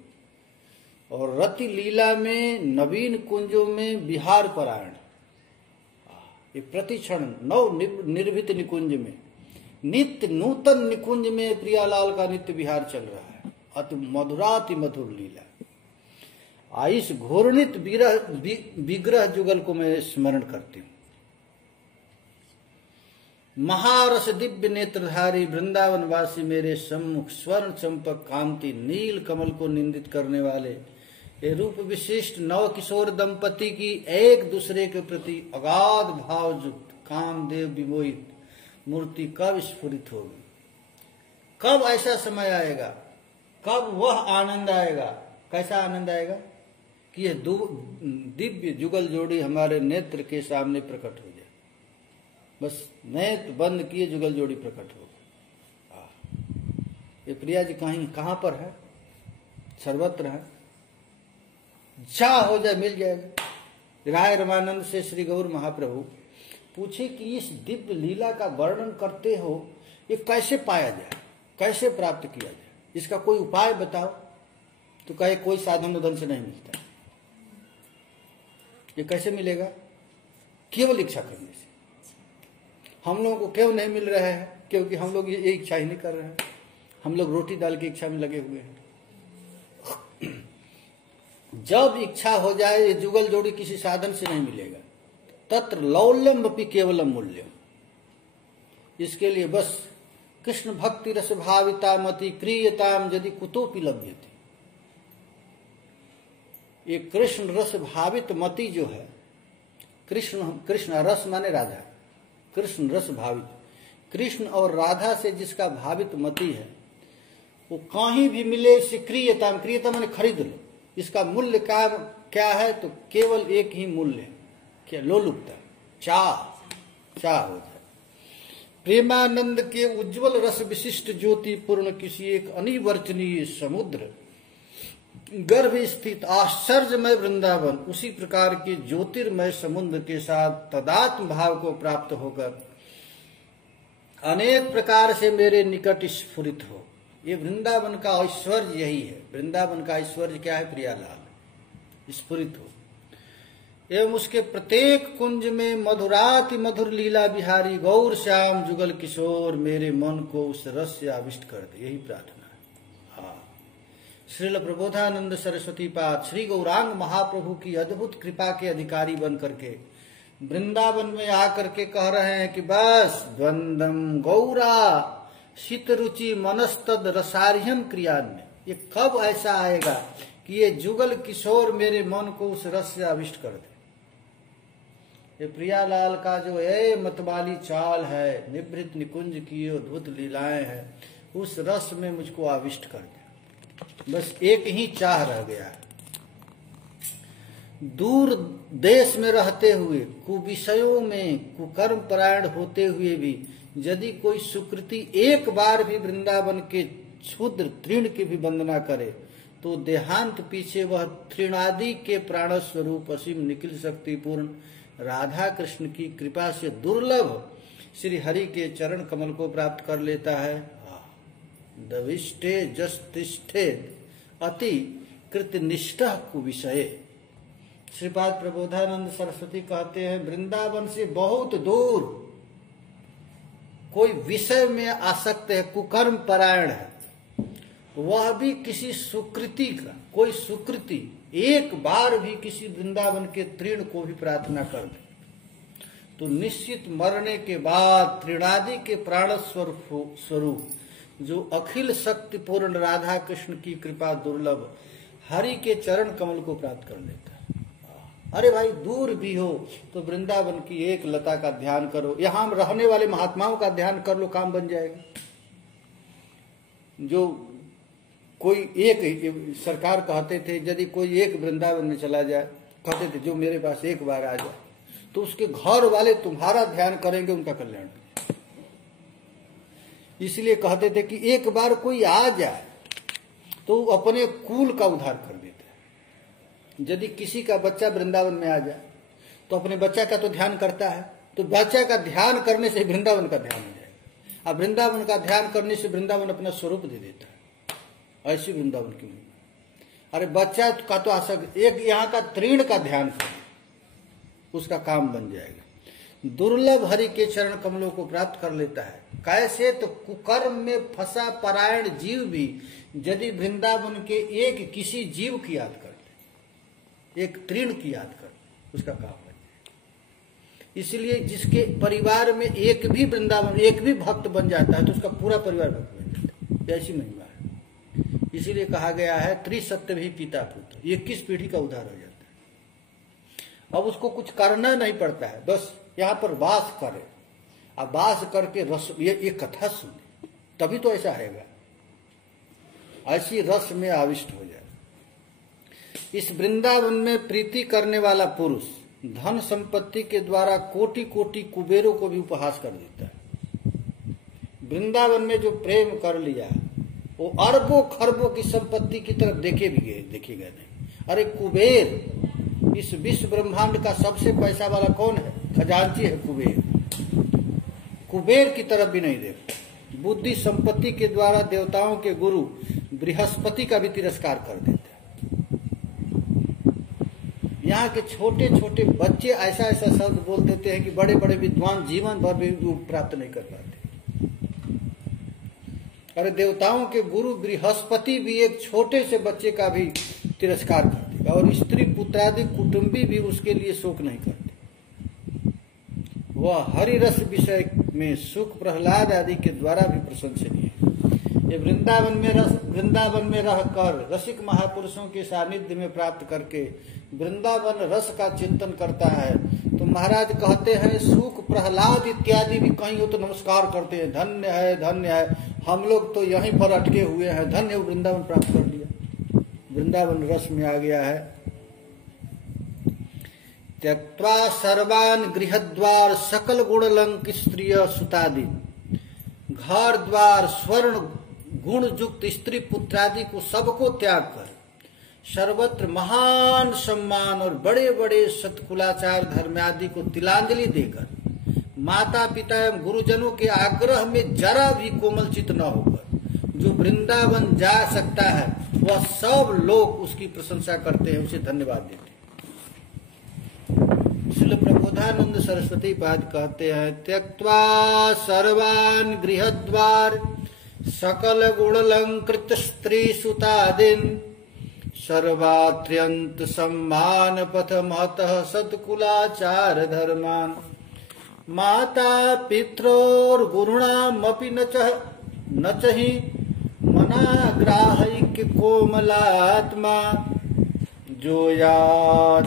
और रति लीला में नवीन कुंजों में विहार परायण, ये प्रतिक्षण नव निर्भित निकुंज में नित्य नूतन निकुंज में प्रियालाल का नित्य विहार चल रहा है। अति मधुराति मधुर लीला। आइस घूर्णित विग्रह जुगल को मैं स्मरण करती हूँ। महारस दिव्य नेत्रधारी वृंदावन वासी मेरे सम्मुख स्वर्ण चंपक कांति नील कमल को निंदित करने वाले ये रूप विशिष्ट नव किशोर दंपति की एक दूसरे के प्रति अगाध भावयुक्त कामदेव विमोहित मूर्ति कब स्फुरित होगी? कब ऐसा समय आएगा? कब वह आनंद आएगा? कैसा आनंद आएगा कि यह दिव्य जुगल जोड़ी हमारे नेत्र के सामने प्रकट हो जाए। बस नेत्र बंद किए जुगल जोड़ी प्रकट हो। ये प्रिया जी कहां पर है? सर्वत्र है। चाह हो जाए मिल जाएगा। राय रमानंद से श्री गौर महाप्रभु पूछे कि इस दिव्य लीला का वर्णन करते हो, ये कैसे पाया जाए, कैसे प्राप्त किया जाए, इसका कोई उपाय बताओ। तो कहे कोई साधन उधन से नहीं मिलता। ये कैसे मिलेगा? केवल इच्छा करने से। हम लोगों को क्यों नहीं मिल रहा है? क्योंकि हम लोग ये इच्छा ही नहीं कर रहे हैं। हम लोग रोटी दाल की इच्छा में लगे हुए हैं। जब इच्छा हो जाए, ये जुगल जोड़ी किसी साधन से नहीं मिलेगा। तत्र लौल्यम अपि केवलम मूल्यम। इसके लिए बस कृष्ण भक्ति रस भाविता मति क्रियताम यदि कुतोपि लभ्यते। ये कृष्ण रस भावित मति जो है, कृष्ण रस माने राधा, कृष्ण रस भावित, कृष्ण और राधा से जिसका भावित मति है वो कहीं भी मिले। इससे क्रियताम, क्रियता माने खरीद लो। इसका मूल्य क्या है? तो केवल एक ही मूल्य है, क्या? लोलुपता, चाह हो जाए। प्रेमानंद के उज्जवल रस विशिष्ट ज्योति पूर्ण किसी एक अनिवर्चनीय समुद्र गर्भ स्थित आश्चर्यमय वृंदावन उसी प्रकार के ज्योतिर्मय समुद्र के साथ तदात्म भाव को प्राप्त होकर अनेक प्रकार से मेरे निकट स्फुरित हो। ये वृंदावन का ऐश्वर्य यही है। वृंदावन का ऐश्वर्य क्या है? प्रियालाल स्फुरित हो एवं उसके प्रत्येक कुंज में मधुराति मधुर लीला बिहारी गौर श्याम जुगल किशोर मेरे मन को उस रस से आविष्ट कर दे। यही प्रार्थना है। हाँ, श्रील प्रबोधानंद सरस्वती पाद श्री गौरांग महाप्रभु की अद्भुत कृपा के अधिकारी बन करके वृंदावन में आकर के कह रहे हैं कि बस द्वंद्वम गौरा शीत रुचि मनस्तद रसार्यम क्रियान्य। ये कब ऐसा आएगा कि ये जुगल किशोर मेरे मन को उस रस से आविष्ट कर दे। ये प्रियालाल का जो ये मतवाली चाल है, निभृत निकुंज की अद्भुत लीलाएं हैं, उस रस में मुझको आविष्ट कर दे। बस एक ही चाह रह गया है। दूर देश में रहते हुए, कुविषयों में कुकर्म परायण होते हुए भी यदि कोई सुकृति एक बार भी वृंदावन के क्षुद्र तृण की भी वंदना करे तो देहांत पीछे वह तृणादि के प्राण स्वरूप असीम निखिल शक्ति पूर्ण राधा कृष्ण की कृपा से दुर्लभ श्री हरि के चरण कमल को प्राप्त कर लेता है। दविष्टे जस्तिष्ठे अति कृतनिष्ठ कुविषय। श्रीपाद प्रबोधानंद सरस्वती कहते हैं वृंदावन से बहुत दूर कोई विषय में आसक्त है, कुकर्म परायण है, वह भी किसी सुकृति का, कोई सुकृति एक बार भी किसी वृंदावन के तृण को भी प्रार्थना कर दे तो निश्चित मरने के बाद तृणादि के प्राण स्वरूप जो अखिल शक्ति पूर्ण राधा कृष्ण की कृपा दुर्लभ हरि के चरण कमल को प्राप्त कर लेता है। अरे भाई दूर भी हो तो वृंदावन की एक लता का ध्यान करो, यहां रहने वाले महात्माओं का ध्यान कर लो, काम बन जाएगा। जो कोई एक सरकार कहते थे यदि कोई एक वृंदावन में चला जाए, कहते थे जो मेरे पास एक बार आ जाए तो उसके घर वाले तुम्हारा ध्यान करेंगे, उनका कल्याण। इसलिए कहते थे कि एक बार कोई आ जाए तो अपने कुल का उद्धार कर देता है। यदि किसी का बच्चा वृंदावन में आ जाए तो अपने बच्चा का तो ध्यान करता है, तो बच्चा का ध्यान करने से वृंदावन का ध्यान हो जाएगा। अब वृंदावन का ध्यान करने से वृंदावन अपना स्वरूप दे देता है। ऐसी वृंदावन की महिमा। अरे बच्चा का तो आसक्त, एक यहाँ का तृण का ध्यान कर, उसका काम बन जाएगा। दुर्लभ हरि के चरण कमलों को प्राप्त कर लेता है। कैसे? तो कुकर्म में फंसा परायण जीव भी यदि वृंदावन के एक किसी जीव की याद कर ले, एक तृण की याद कर ले, उसका काम बन जाएगा। इसलिए जिसके परिवार में एक भी वृंदावन, एक भी भक्त बन जाता है तो उसका पूरा परिवार भक्त बन जाता है। ऐसी महिमा है। इसीलिए कहा गया है त्रिसत्य भी पिता पुत्र, 21 पीढ़ी का उद्धार हो जाता है। अब उसको कुछ करना नहीं पड़ता है, बस यहाँ पर वास करे। अब वास करके रस, ये कथा सुने तभी तो ऐसा आएगा, ऐसी रस में आविष्ट हो जाए। इस वृंदावन में प्रीति करने वाला पुरुष धन संपत्ति के द्वारा कोटि कोटि कुबेरों को भी उपहास कर देता है। वृंदावन में जो प्रेम कर लिया वो अरबों खरबों की संपत्ति की तरफ देखे गए नहीं। अरे कुबेर, इस विश्व ब्रह्मांड का सबसे पैसा वाला कौन है? खजांची है कुबेर। कुबेर की तरफ भी नहीं देखते। बुद्धि संपत्ति के द्वारा देवताओं के गुरु बृहस्पति का भी तिरस्कार कर देते हैं। यहाँ के छोटे छोटे बच्चे ऐसा ऐसा शब्द बोल देते हैं कि बड़े बड़े विद्वान जीवन भर भी प्राप्त नहीं कर पाते। अरे देवताओं के गुरु बृहस्पति भी एक छोटे से बच्चे का भी तिरस्कार कर देगा, और स्त्री पुत्रादि कुटुंबी भी उसके लिए शोक नहीं करते। वह हरिरस विषय में सुख प्रहलाद आदि के द्वारा भी प्रशंसनीय है। ये वृंदावन में रहकर रसिक महापुरुषों के सानिध्य में प्राप्त करके वृंदावन रस का चिंतन करता है तो महाराज कहते हैं सुख प्रहलाद इत्यादि भी कहीं हो तो नमस्कार करते हैं, धन्य है धन्य है, हम लोग तो यहीं पर अटके हुए हैं, धन्य वृंदावन प्राप्त कर लिया, वृंदावन रस में आ गया है। त्यक्त्वा सर्वान गृहद्वार सकल गुणलंक स्त्रिय सुतादि, घर द्वार स्वर्ण गुण युक्त स्त्री पुत्रादि को सबको त्याग कर सर्वत्र महान सम्मान और बड़े बड़े सत्कुलाचार धर्म आदि को तिलांजलि देकर माता पिता एवं गुरुजनों के आग्रह में जरा भी कोमल चित न होकर जो वृंदावन जा सकता है वह सब लोग उसकी प्रशंसा करते हैं, उसे धन्यवाद देते हैं। श्रील प्रबोधानंद सरस्वती पाद कहते हैं त्यक्त्वा सर्वान गृहद्वार सकल गुणलंकृत स्त्री सुतादिन सर्वात्यंत सम्मान पथ महतः सत्कुलाचार धर्मान माता पित्रोर गुरुणामपि न चहि मनाग्राहैक्य कोमलात्मा जो या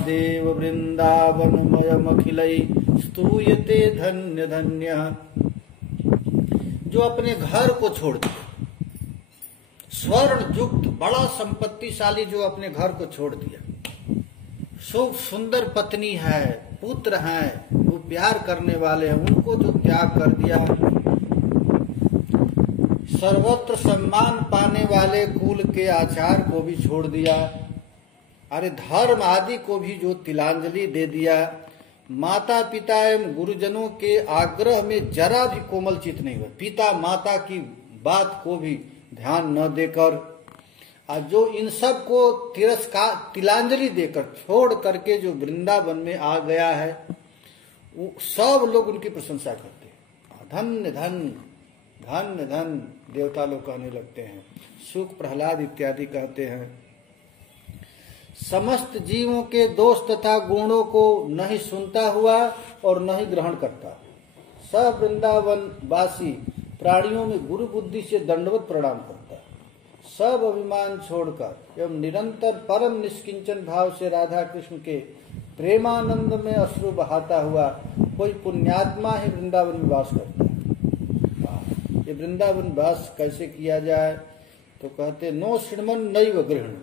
देव वृंदावनमयमखिलै स्तूयते धन्य धन्य। जो अपने घर को छोड़ दिया, स्वर्ण युक्त बड़ा संपत्तिशाली जो अपने घर को छोड़ दिया, खूब सुंदर पत्नी है, पुत्र हैं, वो प्यार करने वाले हैं, उनको जो त्याग कर दिया, सर्वत्र सम्मान पाने वाले कुल के आचार को भी छोड़ दिया, अरे धर्म आदि को भी जो तिलांजलि दे दिया, माता पिता एवं गुरुजनों के आग्रह में जरा भी कोमल चित नहीं हुआ, पिता माता की बात को भी ध्यान न देकर, और जो इन सब को तिरस्कार तिलांजलि देकर छोड़ करके जो वृंदावन में आ गया है, वो सब लोग उनकी प्रशंसा करते हैं। धन्य धन्य धन्य धन्य देवता लोग कहने लगते हैं। सुख प्रहलाद इत्यादि कहते हैं, समस्त जीवों के दोष तथा गुणों को नहीं सुनता हुआ और नहीं ग्रहण करता, सब वृंदावन वासी प्राणियों में गुरु बुद्धि से दंडवत प्रणाम करता, सब अभिमान छोड़कर एवं निरंतर परम निष्किंचन भाव से राधा कृष्ण के प्रेमानंद में अश्रु बहाता हुआ कोई पुण्यात्मा ही वृंदावन में वास करता है। ये वृंदावन वास कैसे किया जाए, तो कहते नो श्रमण नैव गृहण,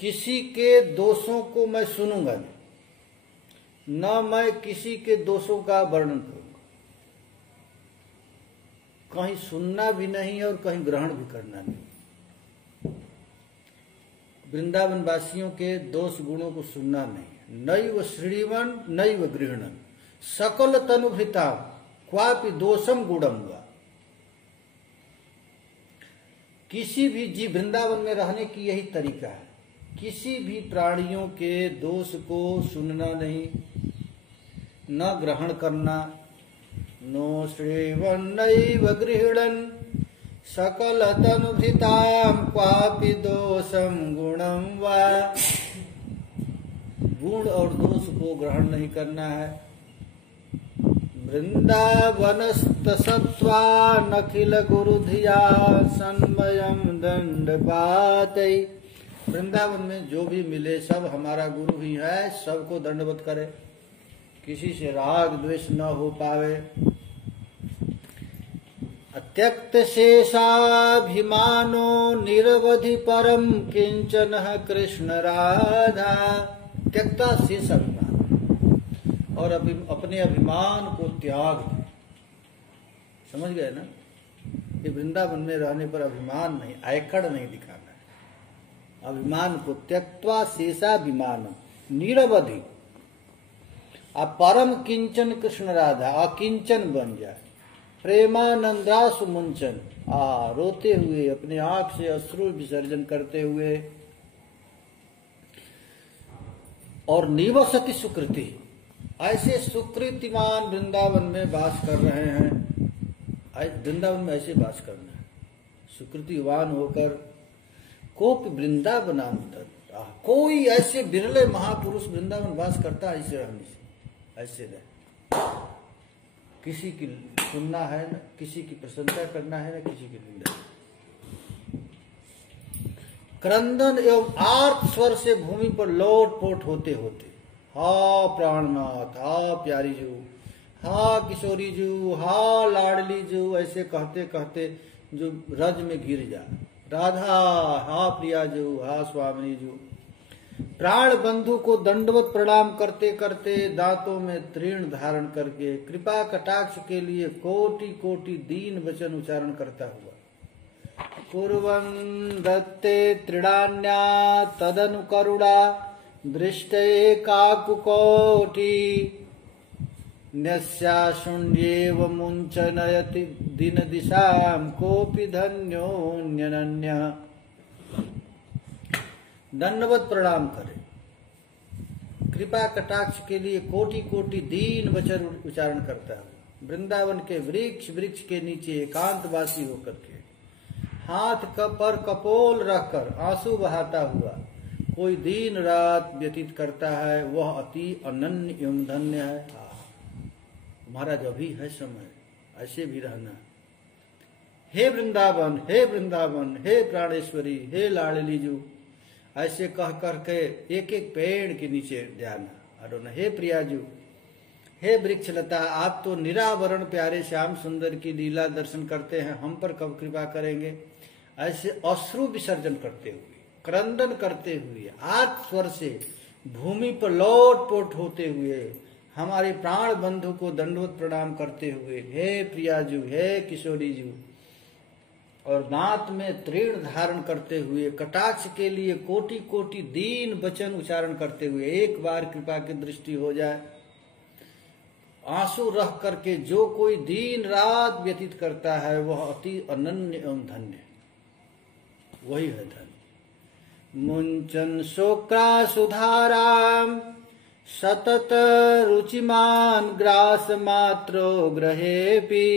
किसी के दोषों को मैं सुनूंगा नहीं, न मैं किसी के दोषों का वर्णन करूंगा, कहीं सुनना भी नहीं और कहीं ग्रहण भी करना नहीं। वृंदावन वासियों के दोष गुणों को सुनना नहीं। नैव श्रीवन नैव गृहणन सकल तनुभृता क्वापि दोषम गुणम हुआ। किसी भी जीव, वृंदावन में रहने की यही तरीका है, किसी भी प्राणियों के दोष को सुनना नहीं, न ग्रहण करना। नो श्रीवन्नैव गृह्णन् सकल तनुभृतां क्वापि दोषं गुणं वा। गुण और दोष को ग्रहण नहीं करना है। वृंदावनस्तसत्त्वा नखिल गुरुधिया सन्मयं दंडपातै। वृंदावन में जो भी मिले सब हमारा गुरु ही है, सबको दंडवत करे, किसी से राग द्वेष न हो पावे। अत्यक्त शेषाभिमानो निरवधि परम किंचन कृष्ण राधा। त्यक्ता शेष अभिमान, और अपने अभिमान को त्याग दे। समझ गए ना, ये वृंदावन में रहने पर अभिमान नहीं, आयकड़ नहीं दिखाना है। अभिमान को त्यक्त्वा शेषाभिमान निरवधि, आप परम किंचन कृष्ण राधा, अकिंचन बन जाए। प्रेमानंदासु मुंचन, रोते हुए अपने आंख से अश्रु विसर्जन करते हुए। और निवसति सुकृति, ऐसे सुकृतिमान वृंदावन में वास कर रहे हैं। वृंदावन में ऐसे वास करना है, सुकृतिवान होकर। कोप वृंदावनांतर, कोई ऐसे बिरले महापुरुष वृंदावन वास करता है ऐसे रहने से। ऐसे रहे, किसी की सुनना है न किसी की प्रशंसा करना है, न किसी की निंदा। क्रंदन एवं आर्त स्वर से भूमि पर लोट पोट होते होते, हा प्राणनाथ, हा प्यारी जू, हा किशोरी जू, हा लाडली जू, ऐसे कहते कहते जो रज में गिर जा। राधा, हा प्रिया जू, हा स्वामिनी जू। प्राण बंधु को दंडवत प्रणाम करते करते, दांतों में तृण धारण करके, कृपा कटाक्ष के लिए कोटि कोटि दीन वचन उच्चारण करता हुआ। कुर्वन् दत्ते तृणान्या तदनुकरुणा दृष्टे काकुकोटि न्यस्या शून्येव मुञ्चनयति दिन दिशां कोपि धन्योऽन्यनन्यः। दंडवत प्रणाम करे, कृपा कटाक्ष के लिए कोटि कोटि दीन वचन उच्चारण करता है। वृंदावन के वृक्ष वृक्ष के नीचे एकांतवासी होकर के, हाथ पर कपोल रखकर आंसू बहाता हुआ कोई दिन रात व्यतीत करता है, वह अति अनन्य एवं धन्य है। तुम्हारा जो भी है समय, ऐसे भी रहना। हे वृंदावन, हे वृंदावन, हे प्राणेश्वरी, हे लाडली जू, ऐसे कह करके एक एक पेड़ के नीचे जाना। अरे हे प्रियाजू, हे वृक्षलता, आप तो निरावरण प्यारे श्याम सुंदर की लीला दर्शन करते हैं, हम पर कब कृपा करेंगे। ऐसे अश्रु विसर्जन करते हुए, क्रंदन करते हुए, आर्त स्वर से भूमि पर लोट पोट होते हुए, हमारे प्राण बंधु को दंडवत प्रणाम करते हुए, हे प्रियाजू, हे किशोरी जू, और दांत में तृण धारण करते हुए, कटाक्ष के लिए कोटि कोटि दीन वचन उच्चारण करते हुए, एक बार कृपा की दृष्टि हो जाए। आंसू रह करके जो कोई दिन रात व्यतीत करता है वह अति अनन्य एवं धन्य, वही है धन्य। मुंचन शोक्रा सुधाराम सतत रुचिमान ग्रास मात्रो ग्रहेपि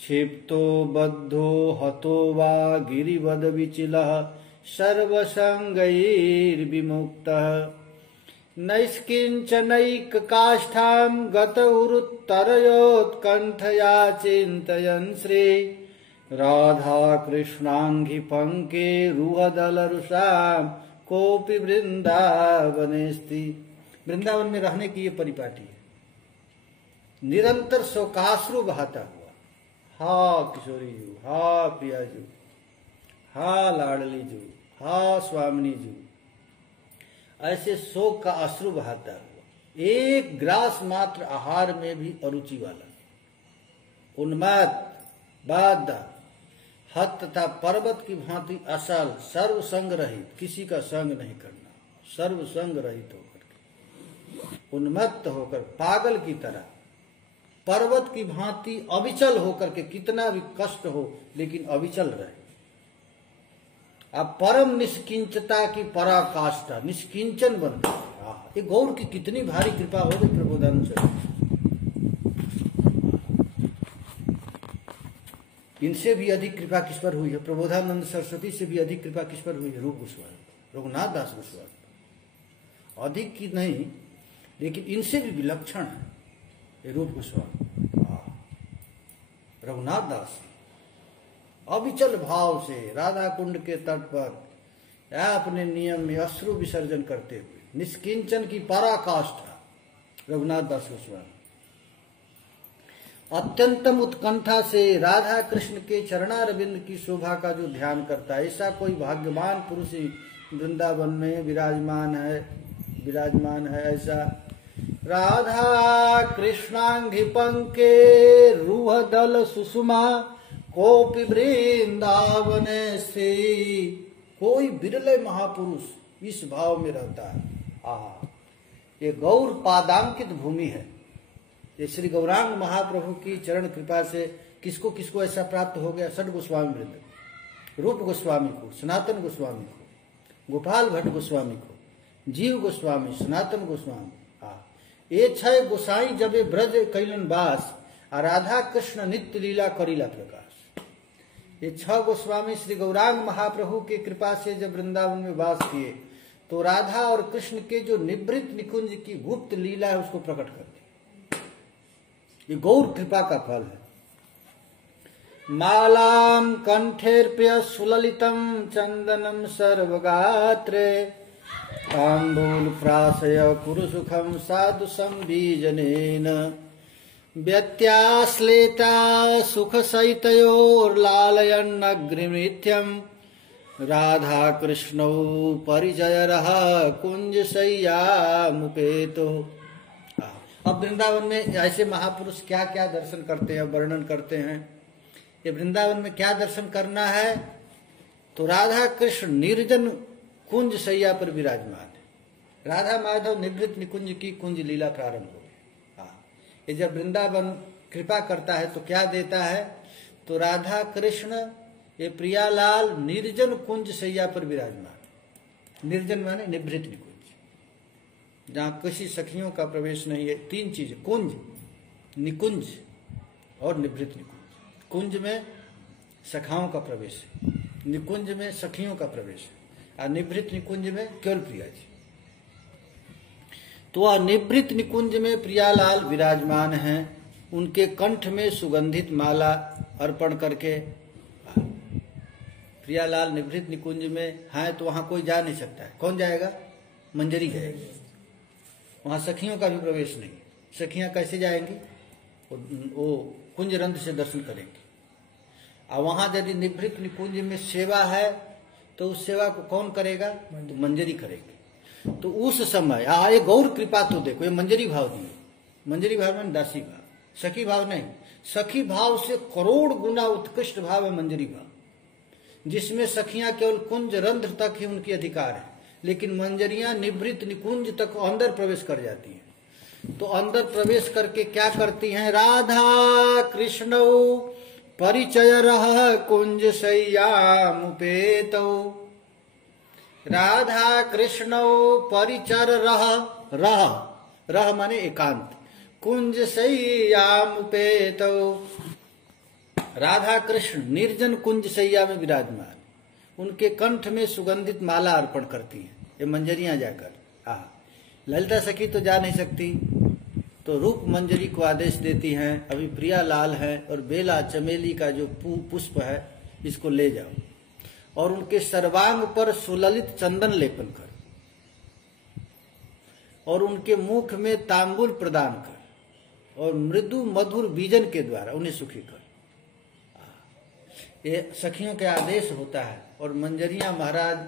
क्षिप्तो बद्धो हतो वा गिरिवद विचिलः सर्वसंगैर्विमुक्तः नैष्किंचनैक काष्ठां गत उरुत्तरयोत्कण्ठया चिन्तयन् श्री राधा कृष्णांघि पंके रुहदलरुषां कोपि वृंदावनेस्ति। वृंदावन में रहने की ये परिपाटी है। निरंतर शोकाश्रु बहाता हुआ, हा किशोरी जू, हा प्रिया जू, हा लाडली जू, हा स्वामिनी जू, ऐसे शोक का अश्रु बहाता हुआ, एक ग्रास मात्र आहार में भी अरुचि वाला, उन्माद, बाधा, हत तथा पर्वत की भांति असल, सर्व संग रहित, किसी का संग नहीं करना, सर्व संग रहित होकर उन्मत्त होकर पागल की तरह पर्वत की भांति अविचल होकर के, कितना भी कष्ट हो लेकिन अविचल रहे। अब परम निष्किंचता की पराकाष्ठा, निष्किंचन बन गए। ये गौर की कितनी भारी कृपा हो गई प्रबोधानंद सरस्वती। इनसे भी अधिक कृपा किस पर हुई है? प्रबोधानंद सरस्वती से भी अधिक कृपा किस पर हुई है? रूप गोस्वामी, रघुनाथ दास गोस्वामी। अधिक की नहीं, लेकिन इनसे भी विलक्षण है ये रूप गोस्वामी, रघुनाथ दास। अविचल भाव से राधा कुंड के तट पर या अपने नियम में अश्रु विसर्जन करते हुए निष्किंचन की पराकाष्ठा रघुनाथ दास गोस्वामी। अत्यंतम उत्कंठा से राधा कृष्ण के चरणारविंद की शोभा का जो ध्यान करता है, ऐसा कोई भाग्यवान पुरुष वृंदावन में विराजमान है ऐसा। राधा कृष्णांघि पंके रूह दल सुषुमा कोपि वृंदावने से। कोई बिरले महापुरुष इस भाव में रहता है। ये गौर पादांकित भूमि है। ये श्री गौरांग महाप्रभु की चरण कृपा से किसको किसको ऐसा प्राप्त हो गया? षड गोस्वामी वृंद, रूप गोस्वामी को, सनातन गोस्वामी को, गोपाल भट्ट गोस्वामी को, जीव गोस्वामी, सनातन गोस्वामी। ये 6 गोसाई जब ब्रज कैलन वास, राधा कृष्ण नित्य लीला करीला प्रकाश। ये 6 गोस्वामी श्री गौरांग महाप्रभु की कृपा से जब वृंदावन में वास किए तो राधा और कृष्ण के जो निवृत्त निकुंज की गुप्त लीला है उसको प्रकट कर दी। ये गौर कृपा का फल है। मालाम कंठेर्प्य सुललितम चंदनम सर्वगात्रे तांबूल प्राशय कुरुसुखम साधु संबीजनेन व्यत्याश्लेता सुख सहितयोर्लालयन्नग्निमिथ्यम राधा कृष्णौ परिजयरः कुंज शय्यामुपेतो। अब वृंदावन में ऐसे महापुरुष क्या क्या दर्शन करते हैं, वर्णन करते हैं। ये वृंदावन में क्या दर्शन करना है? तो राधा कृष्ण निर्जन कुंज शैया पर विराजमान है। राधा माधव निवृत्त निकुंज की कुंज लीला प्रारंभ हो गई। ये जब वृंदावन कृपा करता है तो क्या देता है? तो राधा कृष्ण ये प्रियालाल निर्जन कुंज शैया पर विराजमान। निर्जन माने निवृत्त निकुंज, जहां किसी सखियों का प्रवेश नहीं है। 3 चीज, कुंज, निकुंज और निवृत्त निकुंज। कुंज में सखाओं का प्रवेश है, निकुंज में सखियों का प्रवेश है, और निवृत्त निकुंज में केवल प्रिया जी। तो वह निवृत्त निकुंज में प्रियालाल विराजमान हैं। उनके कंठ में सुगंधित माला अर्पण करके प्रियालाल निवृत्त निकुंज में हैं, तो वहां कोई जा नहीं सकता है। कौन जाएगा? मंजरी जाएगी। वहां सखियों का भी प्रवेश नहीं। सखियां कैसे जाएंगी? वो कुंज रंध्र से दर्शन करेंगी। और वहां यदि निवृत्त निकुंज में सेवा है तो उस सेवा को कौन करेगा? तो मंजरी करेगी। तो उस समय ये गौर कृपा तो देखो, ये मंजरी भाव दिए। मंजरी भाव में दासी भाव, सखी भाव नहीं। सखी भाव से करोड़ गुना उत्कृष्ट भाव है मंजरी भाव, जिसमें सखियां केवल कुंज रंध्र तक ही उनकी अधिकार है, लेकिन मंजरियां निवृत्त निकुंज तक अंदर प्रवेश कर जाती हैं। तो अंदर प्रवेश करके क्या करती हैं? राधा कृष्ण परिचय रह कुंज शय्यामुपेत। राधा कृष्ण परिचर रह माने एकांत, कुंज शय्यामुपेत। राधा कृष्ण निर्जन कुंज शैया में विराजमान, उनके कंठ में सुगंधित माला अर्पण करती हैं ये मंजरियां जाकर। ललिता सखी तो जा नहीं सकती, तो रूप मंजरी को आदेश देती हैं, अभी प्रिया लाल है और बेला चमेली का जो पुष्प है इसको ले जाओ, और उनके सर्वांग पर सुललित चंदन लेपन कर, और उनके मुख में तांबुल प्रदान कर, और मृदु मधुर बीजन के द्वारा उन्हें सुखी कर। ये सखियों के आदेश होता है, और मंजरियां महाराज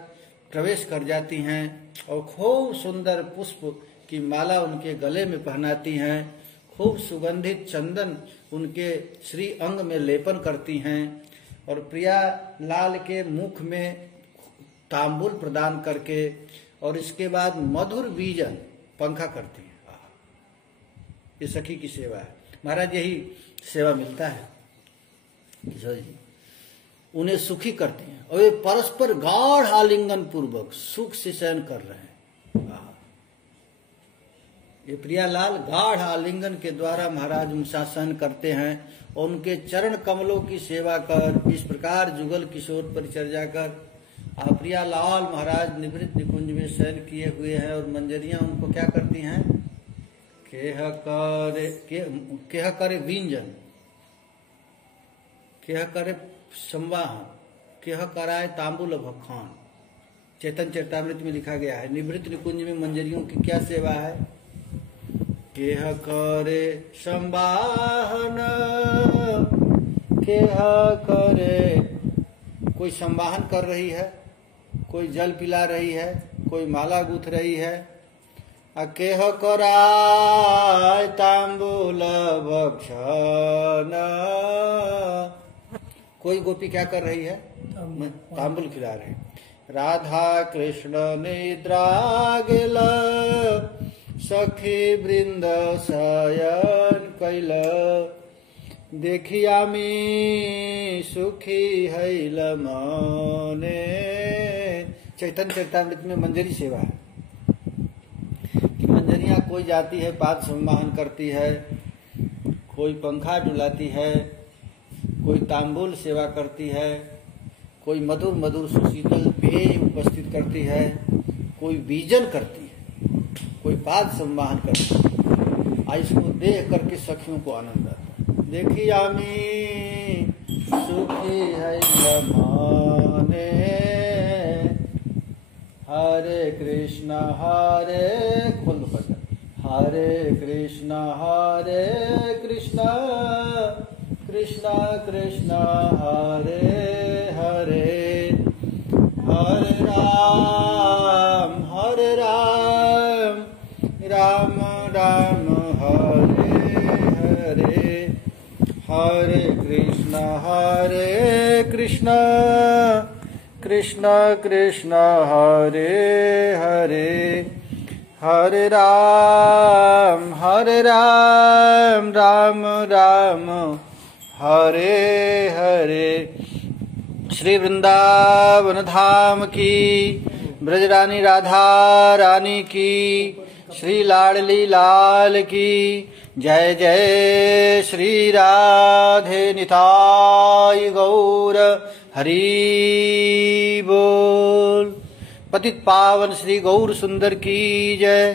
प्रवेश कर जाती हैं और खूब सुंदर पुष्प की माला उनके गले में पहनाती हैं, खूब सुगंधित चंदन उनके श्री अंग में लेपन करती हैं, और प्रिया लाल के मुख में तांबुल प्रदान करके, और इसके बाद मधुर बीजन पंखा करती हैं। ये सखी की सेवा है महाराज, यही सेवा मिलता है किशोर जी। उन्हें सुखी करती हैं और वे परस्पर गाढ़ आलिंगन पूर्वक सुख से शयन कर रहे हैं। ये प्रियालाल गाढ़ आलिंगन के द्वारा महाराज उनका शयन करते हैं, और उनके चरण कमलों की सेवा कर इस प्रकार जुगल किशोर परिचर्या कर प्रियालाल महाराज निवृत्त निकुंज में शयन किए हुए हैं, और मंजरियां उनको क्या करती हैं? केह करे व्यंजन, केह करे संवाहन, केह कराए तांबुल भखान। चैतन्य चरितामृत में लिखा गया है निवृत्त निकुंज में मंजरियों की क्या सेवा है? केह करे संवाहन, केह करे, कोई संवाहन कर रही है, कोई जल पिला रही है, कोई माला गूंथ रही है, केह कराए तांबुल भक्षण, कोई गोपी क्या कर रही है? तांबुल खिला रही। राधा कृष्ण निद्रा गेल, सखी वृंद शयन कैल, देखियामी सुखी हैल मने। चैतन्य चरितामृत में मंजरी सेवा है कि मंजरियां कोई जाती है पाद संवाहन करती है, कोई पंखा डुलाती है, कोई तांबुल सेवा करती है, कोई मधुर मधुर सुशीतल पेय उपस्थित करती है, कोई बीजन करती है, कोई पाद संवाहन करती है। इसको देख करके सखियों को आनंद आता है। देखी आमी सुखी है माने, हरे कृष्ण खोल दो पढ़ना, हरे कृष्ण कृष्ण कृष्ण हरे हरे, हरे राम राम राम हरे हरे, हरे कृष्ण कृष्ण कृष्ण हरे हरे, हरे राम राम राम हरे हरे। श्री वृंदावन धाम की, ब्रजरानी राधा रानी की, श्री लाडली लाल की जय जय। श्री राधे निताय गौर हरि बोल। पतित पावन श्री गौर सुंदर की जय।